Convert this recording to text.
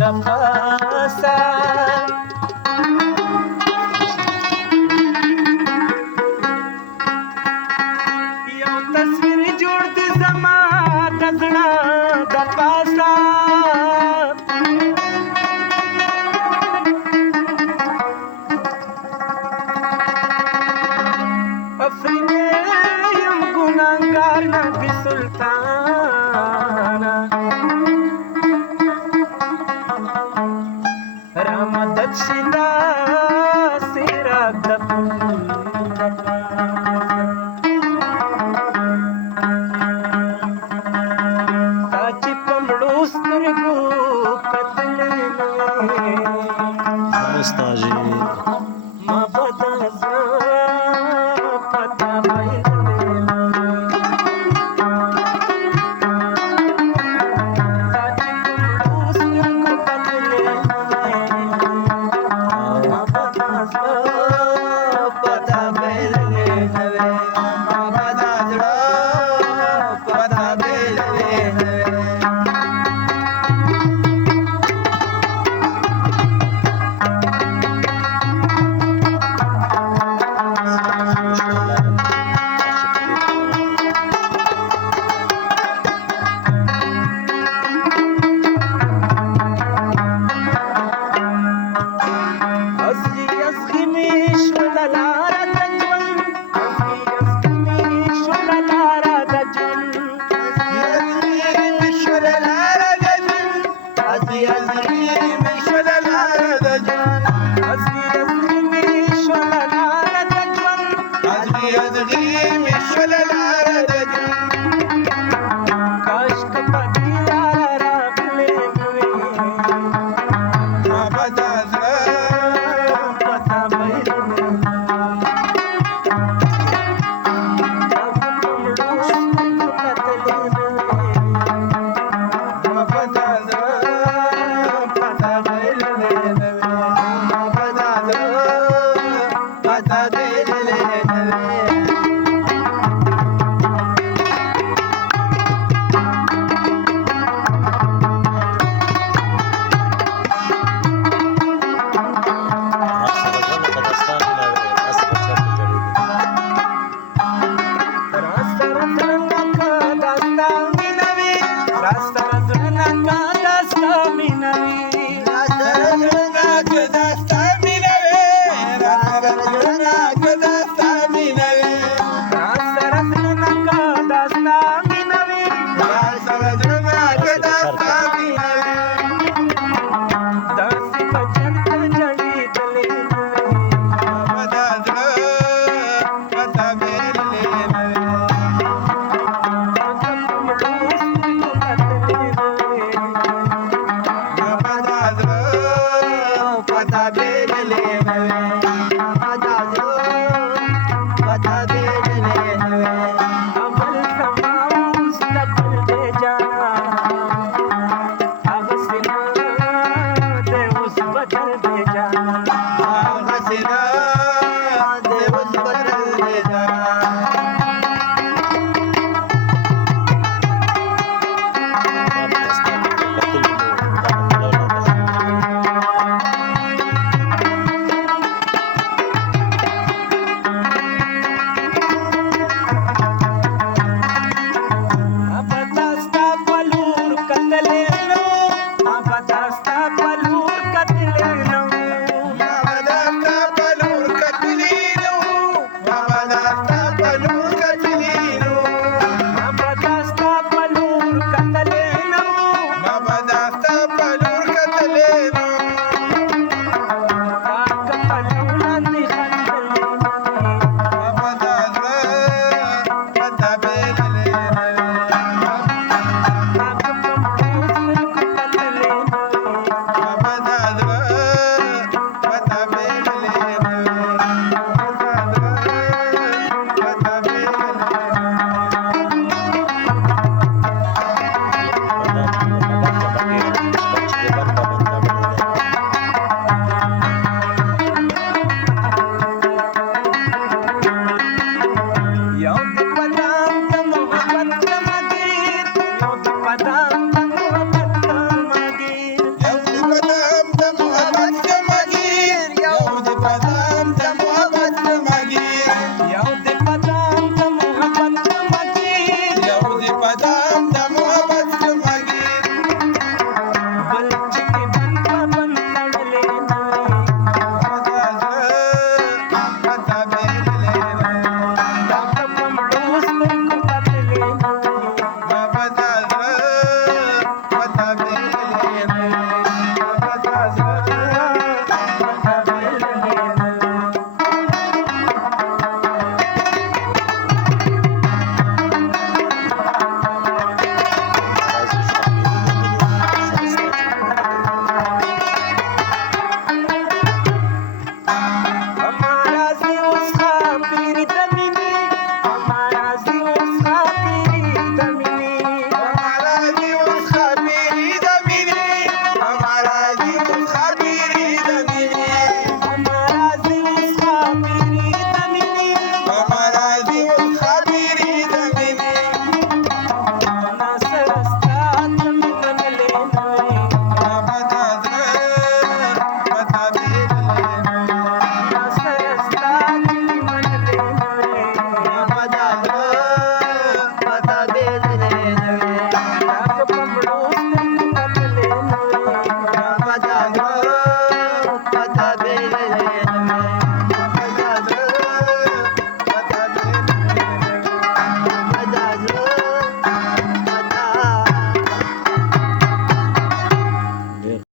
پاسه یو تصویر جوړ د زما د زړه د پاسه افرینې یم ګناهګار نبي سلطانه رامدد شي داسې راته تا چې په مړو سترګو کتلې نه وې استاجي ما به دا زړه په تا بایللی نه تا چې په مړو سترګو کتلې نه وې ما به دا زړه په تا بایللی نه وې ما به دا زړه په تا بایللی نه وې पदम د محبت کمګیر یو د پدام د محبت کمګیر یو د پدام د محبت کمګیر یو د پدام د محبت کمګیر بل چې بن بن تړلې نوې پتا بیلې دا کوم دوستي کو کتلې نوې بابا دا پتا بیلې بابا دا हमारा जीव सापीर दमिनी हमारा जीव सापीर दमिनी हमारा जीव साबीरी दमिनी हमारा जीव